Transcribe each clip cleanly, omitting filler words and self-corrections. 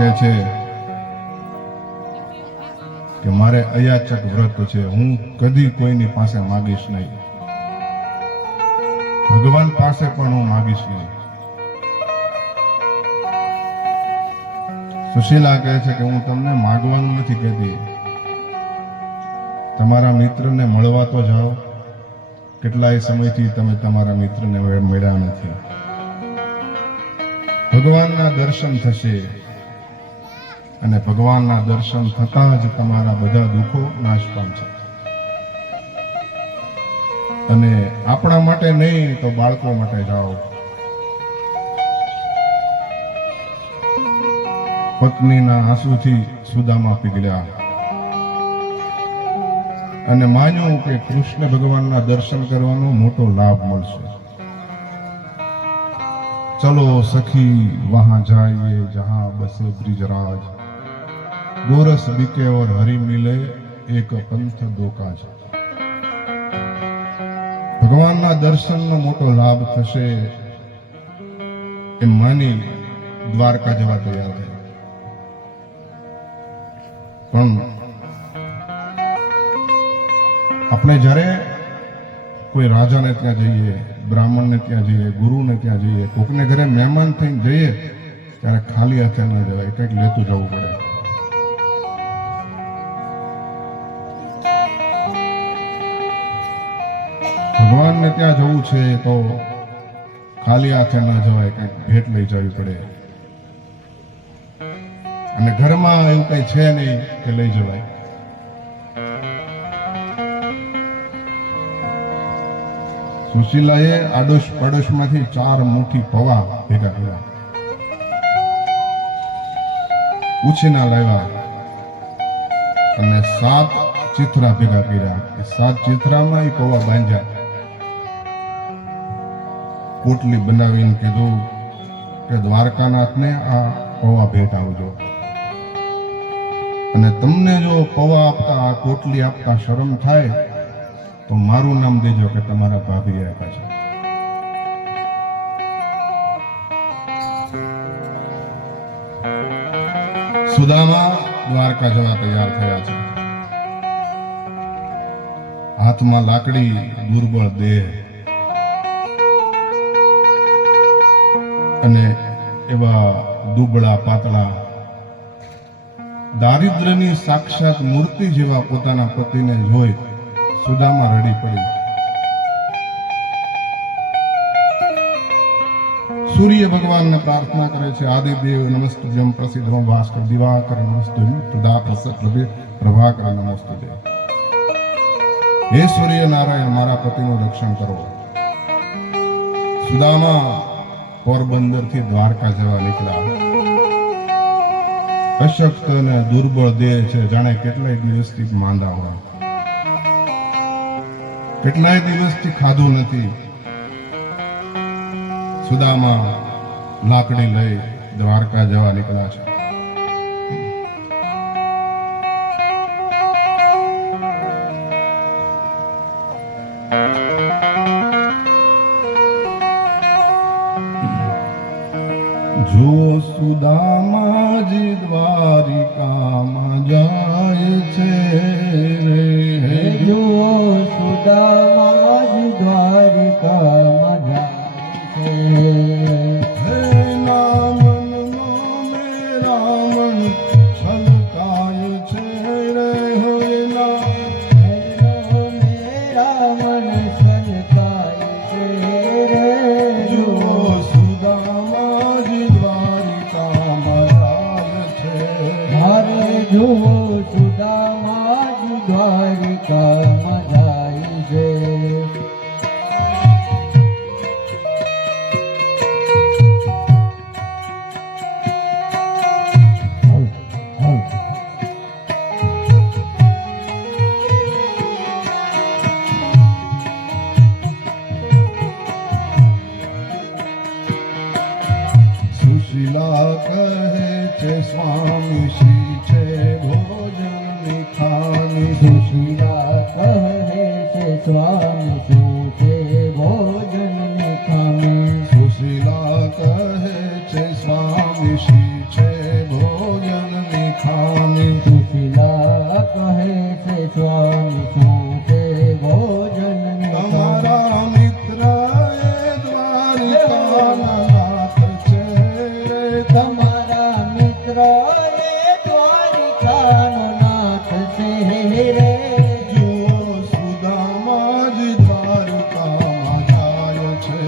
કહે છે કે મારે અયાચક વ્રત છે, હું કદી કોઈની પાસે માગીશ નહીં, ભગવાન પાસે પણ હું માગીશ નહીં. સુશીલા કહે છે કે હું તમને માગવાનું નથી કહેતી, તમારા મિત્રને મળવા તો જાઓ, કેટલાય સમયથી તમે તમારા મિત્રને મળ્યા નથી. ભગવાનના દર્શન થશે અને ભગવાનના દર્શન થતાં જ તમારા બધા દુઃખો નાશ પામશે. અને આપણા માટે નહીં તો બાળકો માટે જાઓ. પત્નીના આંસુથી સુદામા પીગળ્યા અને માન્યું કે કૃષ્ણ ભગવાનના દર્શન કરવાનો મોટો લાભ મળશે. ચલો સખી વહાં જાઈએ જહાં બસે બ્રિજરાજ, गोरस बिके और हरि मिले एक पंथ दो काज. ભગવાનના દર્શનનો મોટો લાભ થશે એમ માની દ્વારકા જવા તૈયાર થયા. પણ આપણે જ્યારે કોઈ રાજાને ત્યાં જઈએ, બ્રાહ્મણને ત્યાં જઈએ, ગુરુને ત્યાં જઈએ, કોકને ઘરે મહેમાન થઈને જઈએ ત્યારે ખાલી હાથે ન જવાય, કંઈક લેતું જવું પડે. ભગવાનને ત્યાં જવું છે તો ખાલી હાથે ન જવાય, કંઈક ભેટ લઈ જવી પડે. અને ઘરમાં એવું કઈ છે નહીં કે લઈ જવાય. સુશીલાએ આડોશ પડોશમાંથી 4 મુઠ્ઠી પૌવા ભેગા કર્યા, ઉછીના લાવ્યા અને 7 ચિથરા ભેગા કર્યા. એ 7 ચિથરામાં એ પૌવા બાંધ્યા. પોટલી બનાવીને કીધું કે દ્વારકાનાથને આ પૌવા ભેટ આવજો, અને તમને જો પૌવા આપતા, આ પોટલી આપતા શરમ થાય તો મારું નામ દેજો કે તમારા ભાભી આપ્યા છે. સુદામા દ્વારકા જવા તૈયાર થયા છે. હાથમાં લાકડી, દુર્બળ દેહ અને એવા દુબળા પાતળા, દારિદ્ર્યની સાક્ષાત મૂર્તિ જેવા પોતાના પતિને જોઈ સુદામા રડી પડી. સૂર્ય ભગવાનને પ્રાર્થના કરે છે, આદિદેવ નમસ્તુભ્યમ પ્રસિદ્ધો ભાસ્કર દિવાકર નમસ્તુભ્યમ પ્રદા પ્રભે પ્રભાકર નમસ્તુભ્યમ. હે સૂર્ય નારાયણ, મારા પતિનું રક્ષણ કરો. સુદામા પોરબંદરથી દ્વારકા જવા નીકળ્યા. અશક્ત અને દુર્બળ દેહ છે, જાણે કેટલાય દિવસથી માંદા હોય, કેટલાય દિવસથી ખાધું નથી. સુદામા લાકડી લઈ દ્વારકા જવા નીકળ્યા છે. જો સુદામાજી દ્વારિકામાં જાય છે રે, જો સુદામાજી દ્વારિકામાં જાય છે. હે નામન નામે રાવણ છલકાય છે રે, હે નામે રાવણ છલકાય છે રે. જો સુદામાજી દ્વારિકામાં જાય છે. મારે જો સુદામાજી દ્વારિકામાં જાય છે. સુશીલા કહે છે સ્વામી શ્રી છે ભોજનની ખાની. સુશીલા કહે છે સ્વામી શું છે ભોજનની ખામી. સુશીલા કહે છે સ્વામી શ્રી છે ભોજન ભોજનની ખામી. સુશીલા કહે છે સ્વામી શું છે ભોજનની ખામી? તમારા મિત્ર એ દ્વારિકાના નાથ છે. તમારા મિત્ર એ દ્વારિકાનો નાથ છે રે. જુઓ સુદામા જ દ્વારકામાં જાય છે.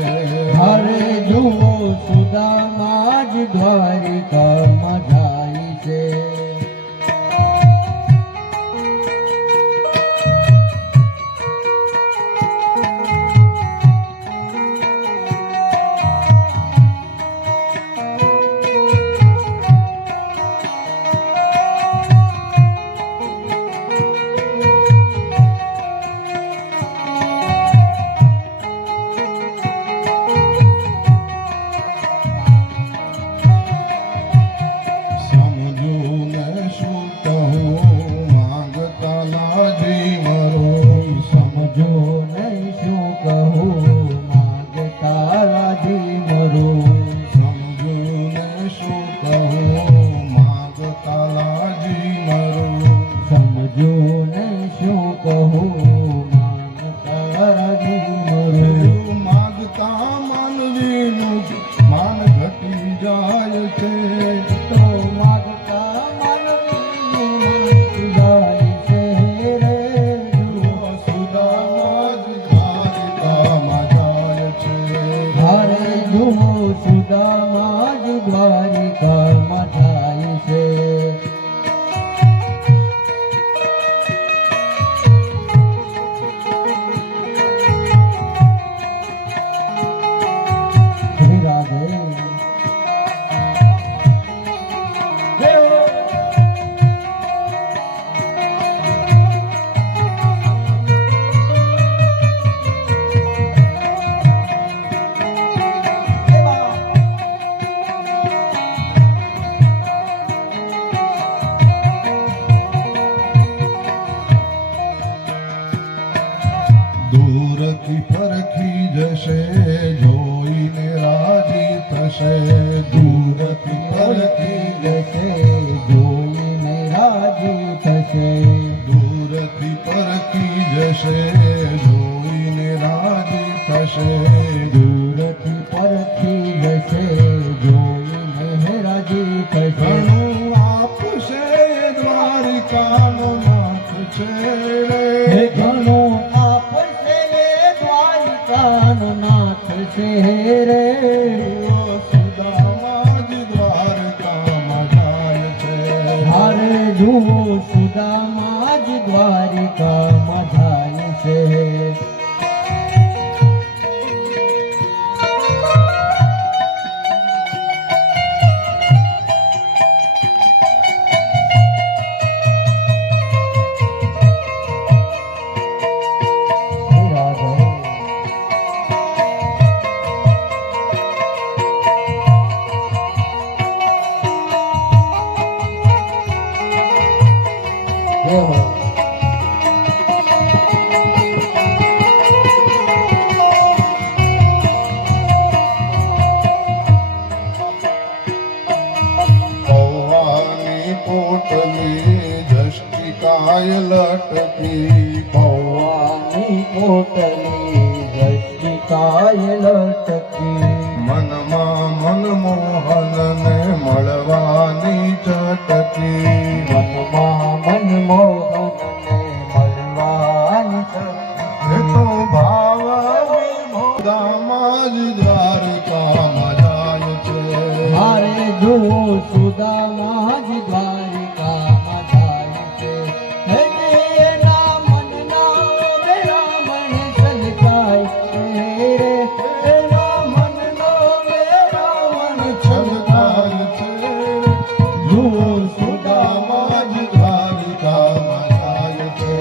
હરે જુઓ સુદામા જ દ્વારિકામાં જાય છે. સમજુ ને શું કહું માંગતા લાજી મરો. સમજો નહીં શું કહું માગતા લાજી મરું. સમજુ ને શું કહું માંગતા લાજી મરો. સમજો નહીં શું કહું માગતા લાજી મરું. માગતા માનવીનું માન ઘટી જાય છે. તો માગતા માનવીનું જાય છે રે. જુઓ સુદામા જ દ્વારિકામાં જાય છે. હરે જુઓ સુદામા જ દ્વારિકામાં જાય છે. શ્રી રાધે. દૂરથી પરખી જશે જોઈને રાજી થશે. દૂરથી પરખી જશે જોઈને રાજી થશે. દૂરથી પરખી જશે જોઈને રાજી થશે. દૂરથી પરખી જશે જોઈને રાજી થશે. ઘણું આપશે દ્વારિકાનો નાથ છે હે રે. ઘણું આપશે દ્વારિકાનો નાથ છે રે. જુઓ સુદામા જ દ્વારકામાં જાય છે. હારે જુઓ સુદામા જ દ્વારિકામાં જાય છે. શ્રી રાધે. જય હો. પૌવાની પોટલી જષ્ટિકાય લટકી. પૌવાની પોટલી જષ્ટિકાય લટકી. મનમાં મનમોહન ને મળવાની ચટકી. મનમાં મનમોહનને મળવાની છે. એ તો ભાવ વિભોદામા જ દ્વારકામાં જાય છે. હારે જુઓ સુદામા જ દ્વારિકામાં જાય છે. હે એના મનના વેરામણ સલકાય છે રે. એના મનનો વેરામણ છલકાય છે. જુઓ સુદામા જ દ્વારિકામાં જાય છે.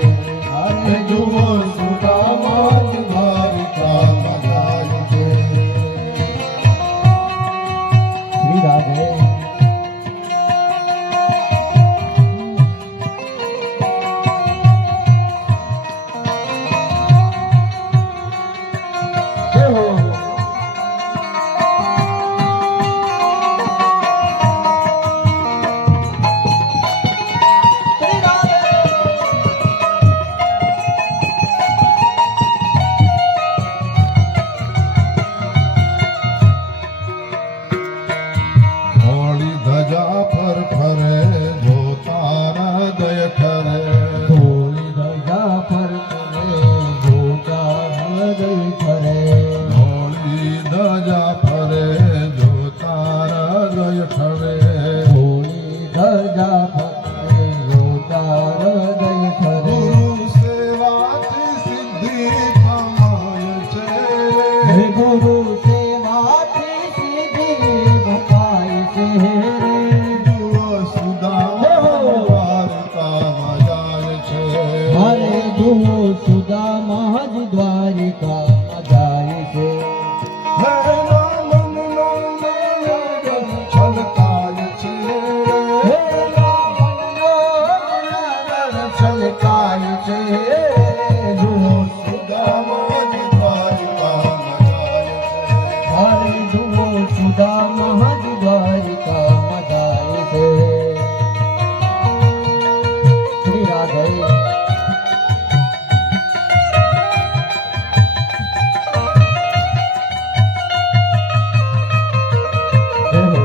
હારે જુઓ સુદામા જ દ્વારિકામાં જાય છે. શ્રી રાધે. ધજા પર ફરે જો તારા હૃદય ઠરે ધોળી ધજા પર કરે જોતા હૃદય ઠરે ધોળી ધજા ફરે જો તારા હૃદય ઠરે ધોળી ધજા ફરે જોતા હૃદય ઠરે ગુરુ સેવાથી સિદ્ધિ કમાય છે હે ગુરુ સેવાથી સિદ્ધિ મુકાય છે જુઓ સુદામા દ્વારકામાં જાય છે મારે જુઓ સુદામા જ દ્વારિકામાં જાય છે હે રામનો મેળ છલકાય છે હે રામનો નયન છલકાય છે જુઓ સુદામા જ દ્વારકામાં જાય છે મારે જુઓ સુદામા જ દ્વારિકામાં જાય છે શ્રી રાધે જય હો.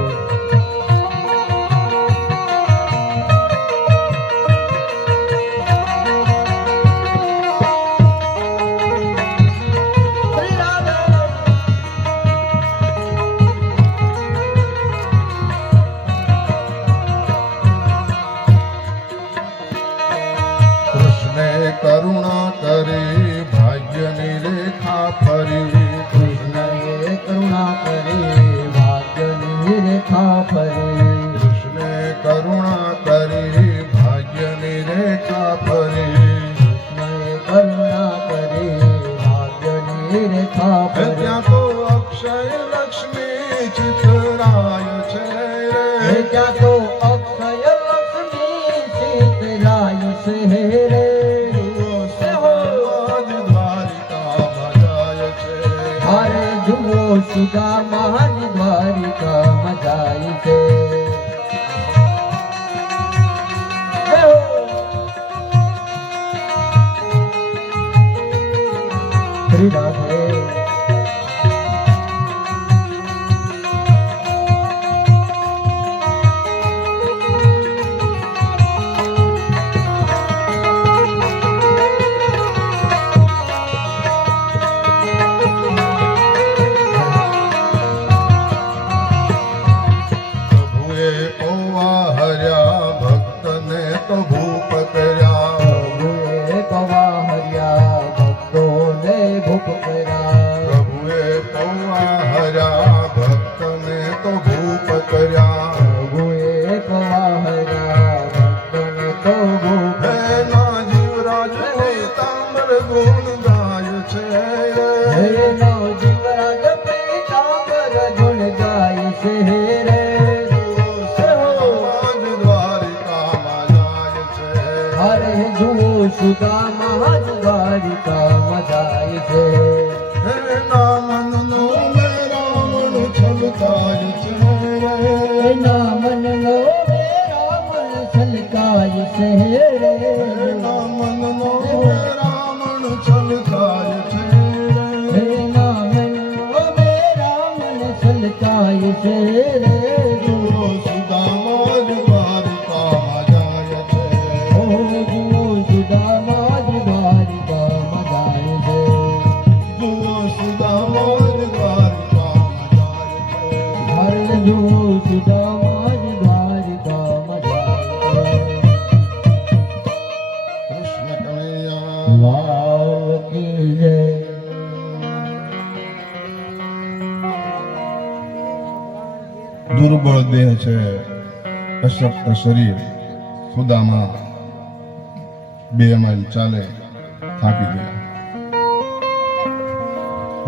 શ્રી રાધે કૃષ્ણે કરુણા કરી ભાગ્યની રેખા ફરી કૃષ્ણએ કરુણા કરી ભાગ્યની રેખા ફરી કૃષ્ણે કરુણા કરી ભાગ્યની રેખા ફરી કૃષ્ણએ કરુણા કરી ભાગ્યની રેખા હે ફરી ત્યાં તો અક્ષય લક્ષ્મી ચિતરાય છે હે રે ત્યાં તો અક્ષય લક્ષ્મી શીતલાય છે રે જુઓ સુદામા જ દ્વારિકામાં જાય છે મારે જુઓ સુદામા જ દ્વારિકામાં જાય છે જય હો. શ્રી રાધે પ્રભુએ પૌવા હર્યા ભક્તને તો ભૂપ કર્યા પ્રભુએ પવા હર્યા ભક્તોને ભૂપ કર્યા પ્રભુએ પૌવા હર્યા ભક્તને તો ભૂપ કર્યા પ્રભુએ પવા હર્યા ભક્તોને તો ભૂપ હે ના જીવરાજ પીતાંબર ગુણ ગાય છે હે નવ જીવરાજ પીતાંબર ગુણ ગાય છે રે સમાજ દ્વારિકામાં જાય છે હરે જુઓ સુદામા જ દ્વારિકામાં જાય છે હે ના મનનો મેરામણ છલકાય છે એના મનનો મેરા મન છલકાય છે રે ના મનનો મેરામણ છલકાય છે એના મનનો મેરા મન છલકાય છે રે જુઓ સુદામા જ દ્વારિકામાં જાય છે ઓ જુઓ સુદામા જ દ્વારિકામાં જાય છે જુઓ સુદામા જ દ્વારિકામાં જાય છે હરે જુઓ સુદામા જ દ્વારિકામાં જાય છે કૃષ્ણ કનૈયા લાલ કી જય દુર્બળ દેહ છે અશક્ત શરીર સુદામા 2 માઇલ ચાલે થાકી ગયા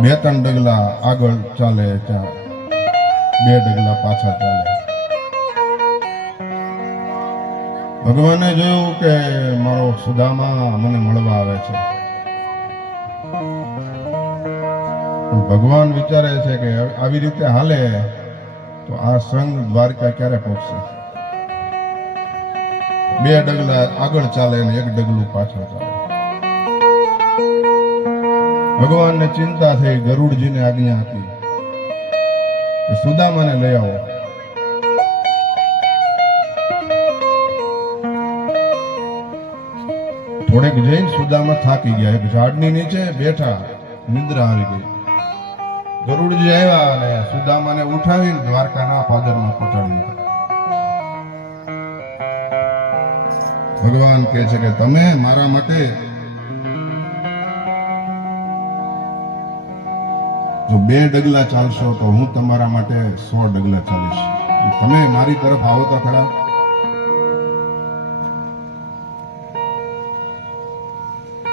2-3 ડગલા આગળ ચાલે ત્યાં 2 ડગલા પાછા ચાલે ભગવાને જોયું કે મારો સુદામા મને મળવા આવે છે પણ ભગવાન વિચારે છે કે આવી રીતે હાલે તો આ સંઘ દ્વારકા ક્યારે પહોંચશે 2 ડગલા આગળ ચાલે અને 1 ડગલું પાછળ ચાલે ભગવાનને ચિંતા થઈ ગરુડજીને આજ્ઞા આપી કે સુદામાને લઈ આવો થોડેક જઈને સુદામા થાકી ગયા, એક ઝાડની નીચે બેઠા, નિદ્રા આવી ગઈ. ગરુડજી આવ્યા અને સુદામાને ઉઠાવીને દ્વારકાના પાદરમાં પહોંચાડી દીધા. ભગવાન કહે છે કે તમે મારા માટે જો 2 ડગલા ચાલશો તો હું તમારા માટે 100 ડગલા ચાલીશ. તમે મારી તરફ આવો તો ખરા.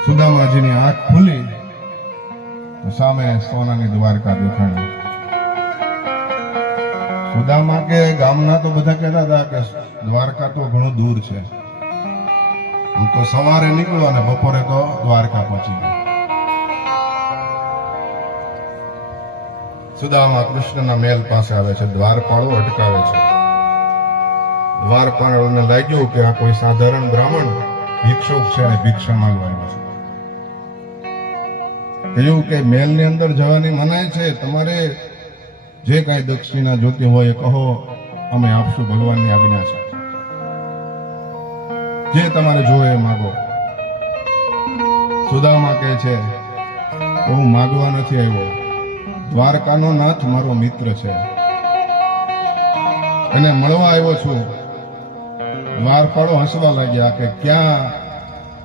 સુદામાજીની આંખ ખુલી તો સામે સોનાની દ્વારકા દેખાણી. સુદામા કે ગામના તો બધા કહેતા હતા કે દ્વારકા તો ઘણું દૂર છે, હું તો સવારે નીકળ્યો અને બપોરે તો દ્વારકા પહોંચી ગયો. સુદામા કૃષ્ણના મહેલ પાસે આવે છે, દ્વારપાળો અટકાવે છે. દ્વારપાળોને લાગ્યું કે આ કોઈ સાધારણ બ્રાહ્મણ ભિક્ષુક છે અને ભિક્ષા માંગવા આવ્યો છે. કહ્યું કે મહેલની અંદર જવાની મનાઈ છે, તમારે જે કાંઈ દક્ષિણા જોતી હોય એ કહો, અમે આપશું, ભગવાનની આજ્ઞા છે, જે તમારે જોઈએ એ માગો. સુદામા કહે છે હું માગવા નથી આવ્યો, દ્વારકાનો નાથ મારો મિત્ર છે, એને મળવા આવ્યો છું. દ્વારપાળો હસવા લાગ્યા કે ક્યાં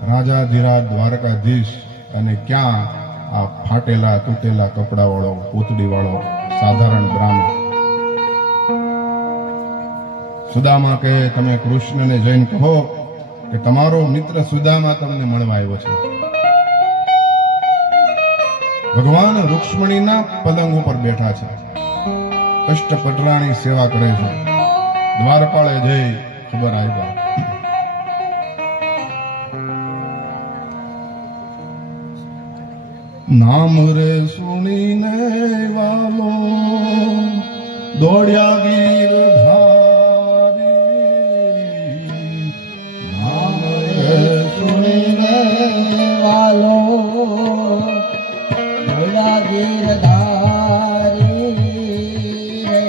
રાજાધીરાજ દ્વારકાધીશ અને ક્યાં આ ફાટેલા તૂટેલા કપડા વાળો પૂતળી વાળો સાધારણ બ્રાહ્મણ. સુદામા કહે તમે કૃષ્ણને જઈને કહો કે તમારો મિત્ર સુદામા તમને મળવા આવ્યો છે. ભગવાન રૂક્ષ્મણીના પલંગ ઉપર બેઠા છે, અષ્ટપટરાણી સેવા કરે છે. દ્વારપાળે જઈ ખબર આવ્યા. નામ રે સુણીને વાલો દોડ્યા ગીરધારી. નામ રે સુણીને વાલો ભોલા ગીરધારી રે.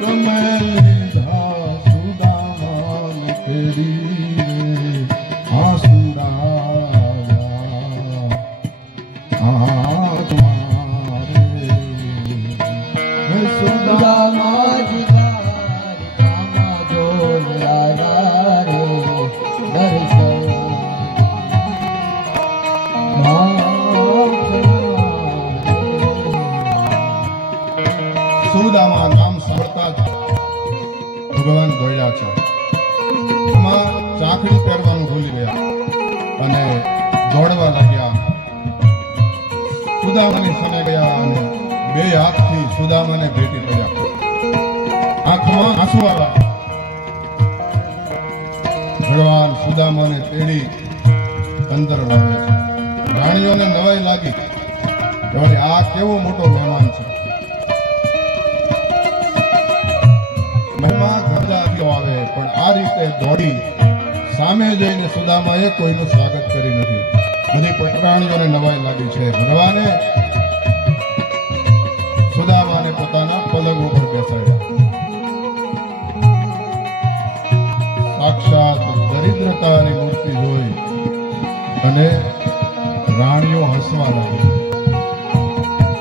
તમે લીધા સુદામાને તેડી રે સુદામાજી દ્વારકામાં જોડાયા રે દર્શન સુદામા નામ સાંભળતા જ ભગવાન દોડ્યા છે. એમાં ચાકડી પહેરવાનું ભૂલી ગયા અને દોડવા લાગ્યા. સુદામાની સામે ગયા અને 2 હાથથી સુદામાને ભેટી પડ્યા. આંખમાં આંસુ આવ્યા. ભગવાન સુદામાને તેડી અંદર લાવે છે. રાણીઓને નવાઈ લાગી કે આ કેવો મોટો મહેમાન છે. મહેમાન ગરજાથી આવે પણ આ રીતે દોડી સામે જઈને સુદામાએ કોઈનું સ્વાગત કરી નથી. બધી પટરાણીઓને નવાઈ લાગી છે. ભગવાને સુદામાને પોતાના પલંગ ઉપર બેસાડ્યા. સાક્ષાત દરિદ્રતાની મૂર્તિ જોઈ અને રાણીઓ હસવા લાગી.